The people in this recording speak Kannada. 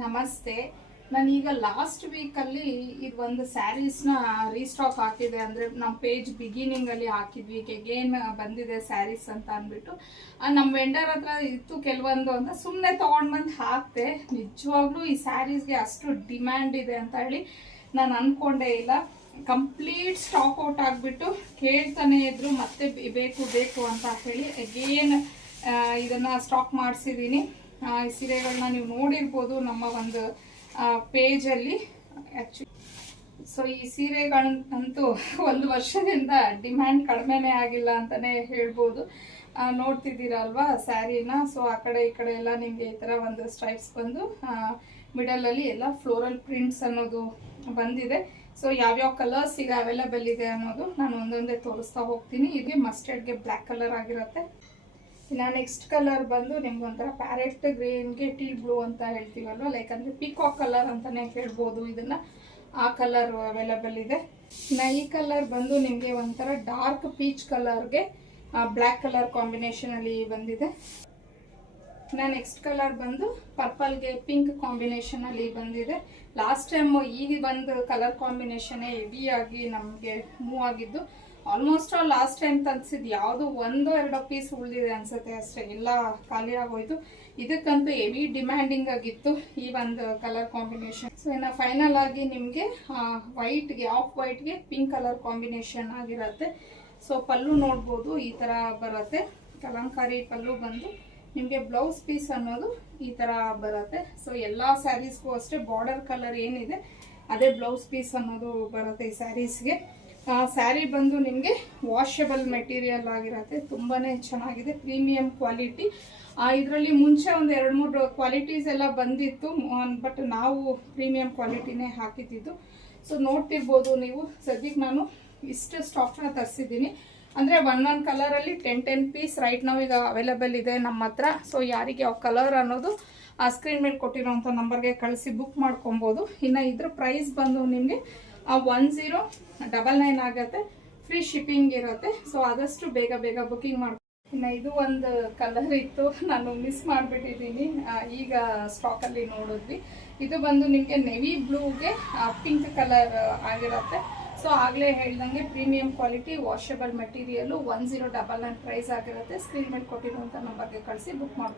ನಮಸ್ತೆ. ನಾನೀಗ ಲಾಸ್ಟ್ ವೀಕಲ್ಲಿ ಇದು ಒಂದು ಸ್ಯಾರೀಸ್ನ ರೀಸ್ಟಾಕ್ ಹಾಕಿದೆ. ಅಂದರೆ ನಮ್ಮ ಪೇಜ್ ಬಿಗಿನಿಂಗಲ್ಲಿ ಹಾಕಿದ್ವಿ, ಅಗೇನ್ ಬಂದಿದೆ ಸ್ಯಾರೀಸ್ ಅಂತ ಅಂದ್ಬಿಟ್ಟು. ನಮ್ಮ ವೆಂಡರ್ ಹತ್ರ ಇತ್ತು ಕೆಲವೊಂದು ಅಂತ ಸುಮ್ಮನೆ ತೊಗೊಂಡು ಬಂದು ಹಾಕ್ತೆ. ನಿಜವಾಗ್ಲೂ ಈ ಸ್ಯಾರೀಸ್ಗೆ ಅಷ್ಟು ಡಿಮ್ಯಾಂಡ್ ಇದೆ ಅಂತ ಹೇಳಿ ನಾನು ಅಂದ್ಕೊಂಡೇ ಇಲ್ಲ. ಕಂಪ್ಲೀಟ್ ಸ್ಟಾಕ್ ಔಟ್ ಆಗಿಬಿಟ್ಟು ಕೇಳ್ತಾನೆ ಇದ್ರು, ಮತ್ತೆ ಬೇಕು ಬೇಕು ಅಂತ ಹೇಳಿ ಅಗೇನ್ ಇದನ್ನು ಸ್ಟಾಕ್ ಮಾಡಿಸಿದ್ದೀನಿ. ಈ ಸೀರೆಗಳನ್ನ ನೀವು ನೋಡಿರ್ಬೋದು ನಮ್ಮ ಒಂದು ಪೇಜಲ್ಲಿ. ಆ್ಯಕ್ಚುಲಿ ಈ ಸೀರೆಗಳಂತೂ ಒಂದು ವರ್ಷದಿಂದ ಡಿಮ್ಯಾಂಡ್ ಕಡಿಮೆನೇ ಆಗಿಲ್ಲ ಅಂತಲೇ ಹೇಳ್ಬೋದು. ನೋಡ್ತಿದ್ದೀರಲ್ವಾ ಸ್ಯಾರಿನ. ಆ ಕಡೆ ಈ ಕಡೆ ಎಲ್ಲ ನಿಮಗೆ ಈ ಥರ ಒಂದು ಸ್ಟ್ರೈಪ್ಸ್ ಬಂದು ಮಿಡಲಲ್ಲಿ ಎಲ್ಲ ಫ್ಲೋರಲ್ ಪ್ರಿಂಟ್ಸ್ ಅನ್ನೋದು ಬಂದಿದೆ. ಯಾವ್ಯಾವ ಕಲರ್ಸ್ ಈಗ ಅವೈಲೇಬಲ್ ಇದೆ ಅನ್ನೋದು ನಾನು ಒಂದೊಂದೇ ತೋರಿಸ್ತಾ ಹೋಗ್ತೀನಿ. ಇದು ಮಸ್ಟರ್ಡ್ಗೆ ಬ್ಲ್ಯಾಕ್ ಕಲರ್ ಆಗಿರುತ್ತೆ. ಇನ್ನು ನೆಕ್ಸ್ಟ್ ಕಲರ್ ಬಂದು ನಿಮ್ಗೆ ಒಂಥರ ಪ್ಯಾರೆಟ್ ಗ್ರೀನ್ಗೆ ಟೀಲ್ ಬ್ಲೂ ಅಂತ ಹೇಳ್ತೀವಲ್ವ, ಲೈಕ್ ಅಂದರೆ ಪೀಕಾಕ್ ಕಲರ್ ಅಂತಲೇ ಹೇಳ್ಬೋದು ಇದನ್ನು. ಆ ಕಲರ್ ಅವೈಲೇಬಲ್ ಇದೆ. ಇನ್ನು ಈ ಕಲರ್ ಬಂದು ನಿಮಗೆ ಒಂಥರ ಡಾರ್ಕ್ ಪೀಚ್ ಕಲರ್ಗೆ ಬ್ಲ್ಯಾಕ್ ಕಲರ್ ಕಾಂಬಿನೇಷನಲ್ಲಿ ಬಂದಿದೆ. ಇನ್ನು ನೆಕ್ಸ್ಟ್ ಕಲರ್ ಬಂದು ಪರ್ಪಲ್ಗೆ ಪಿಂಕ್ ಕಾಂಬಿನೇಷನಲ್ಲಿ ಬಂದಿದೆ. ಲಾಸ್ಟ್ ಟೈಮ್ ಈ ಒಂದು ಕಲರ್ ಕಾಂಬಿನೇಷನ್ನೇ ಹೆವಿಯಾಗಿ ನಮಗೆ ಮೂವ್ ಆಗಿದ್ದು. ಆಲ್ಮೋಸ್ಟ್ ಲಾಸ್ಟ್ ಟೈಮ್ ತಂದಿಸಿದ್ದು ಯಾವುದು ಒಂದೋ ಎರಡೋ ಪೀಸ್ ಉಳಿದಿದೆ ಅನ್ಸುತ್ತೆ ಅಷ್ಟೇ, ಎಲ್ಲ ಖಾಲಿ ಆಗೋಯ್ತು. ಇದಕ್ಕಂತೂ ಹೆವಿ ಡಿಮ್ಯಾಂಡಿಂಗ್ ಆಗಿತ್ತು ಈ ಒಂದು ಕಲರ್ ಕಾಂಬಿನೇಷನ್. ಇನ್ನು ಫೈನಲ್ ಆಗಿ ನಿಮಗೆ ವೈಟ್ಗೆ ಆಫ್ ವೈಟ್ಗೆ ಪಿಂಕ್ ಕಲರ್ ಕಾಂಬಿನೇಷನ್ ಆಗಿರುತ್ತೆ. ಪಲ್ಲು ನೋಡ್ಬೋದು ಈ ಥರ ಬರುತ್ತೆ. ಕಲಂಕಾರಿ ಪಲ್ಲು ಬಂದು ನಿಮಗೆ ಬ್ಲೌಸ್ ಪೀಸ್ ಅನ್ನೋದು ಈ ಥರ ಬರುತ್ತೆ. ಎಲ್ಲ ಸ್ಯಾರೀಸ್ಗೂ ಅಷ್ಟೇ ಬಾರ್ಡರ್ ಕಲರ್ ಏನಿದೆ ಅದೇ ಬ್ಲೌಸ್ ಪೀಸ್ ಅನ್ನೋದು ಬರುತ್ತೆ ಈ ಸ್ಯಾರೀಸ್ಗೆ. ಸ್ಯಾರಿ ಬಂದು ನಿಮಗೆ ವಾಷಬಲ್ ಮೆಟೀರಿಯಲ್ ಆಗಿರುತ್ತೆ. ತುಂಬಾ ಚೆನ್ನಾಗಿದೆ, ಪ್ರೀಮಿಯಂ ಕ್ವಾಲಿಟಿ. ಇದರಲ್ಲಿ ಮುಂಚೆ ಒಂದು 2-3 ಕ್ವಾಲಿಟೀಸ್ ಎಲ್ಲ ಬಂದಿತ್ತು, ಬಟ್ ನಾವು ಪ್ರೀಮಿಯಂ ಕ್ವಾಲಿಟಿನೇ ಹಾಕಿದ್ದು. ನೋಡ್ತಿರ್ಬೋದು ನೀವು. ಸದ್ಯಕ್ಕೆ ನಾನು ಇಷ್ಟು ಸ್ಟಾಕ್ನ ತರಿಸಿದ್ದೀನಿ. ಅಂದರೆ ಒಂದೊಂದು ಕಲರಲ್ಲಿ 10 ಪೀಸ್ ರೈಟ್ ನಾವು ಈಗ ಅವೈಲೇಬಲ್ ಇದೆ ನಮ್ಮ ಹತ್ರ. ಯಾರಿಗೆ ಯಾವ ಕಲರ್ ಅನ್ನೋದು ಆ ಸ್ಕ್ರೀನ್ ಮೇಲೆ ಕೊಟ್ಟಿರೋಂಥ ನಂಬರ್ಗೆ ಕಳಿಸಿ ಬುಕ್ ಮಾಡ್ಕೊಬೋದು. ಇನ್ನು ಇದ್ರ ಪ್ರೈಸ್ ಬಂದು ನಿಮಗೆ 1099 ಆಗುತ್ತೆ. ಫ್ರೀ ಶಿಪ್ಪಿಂಗ್ ಇರುತ್ತೆ. ಆದಷ್ಟು ಬೇಗ ಬೇಗ ಬುಕ್ಕಿಂಗ್ ಮಾಡ್ಕೊ. ಇನ್ನು ಇದು ಒಂದು ಕಲರ್ ಇತ್ತು, ನಾನು ಮಿಸ್ ಮಾಡಿಬಿಟ್ಟಿದ್ದೀನಿ. ಈಗ ಸ್ಟಾಕಲ್ಲಿ ನೋಡಿದ್ವಿ. ಇದು ಬಂದು ನಿಮಗೆ ನೆವಿ ಬ್ಲೂಗೆ ಪಿಂಕ್ ಕಲರ್ ಆಗಿರುತ್ತೆ. ಆಗಲೇ ಹೇಳ್ದಂಗೆ premium quality washable material 1099 price ಆಗಿರುತ್ತೆ. ಸ್ಕ್ರೀನ್ ಮೇಲೆ ಕೊಟ್ಟಿರುವಂಥ ನಂಬರ್ಗೆ ಕಳಿಸಿ ಬುಕ್ ಮಾಡ್ಕೊ.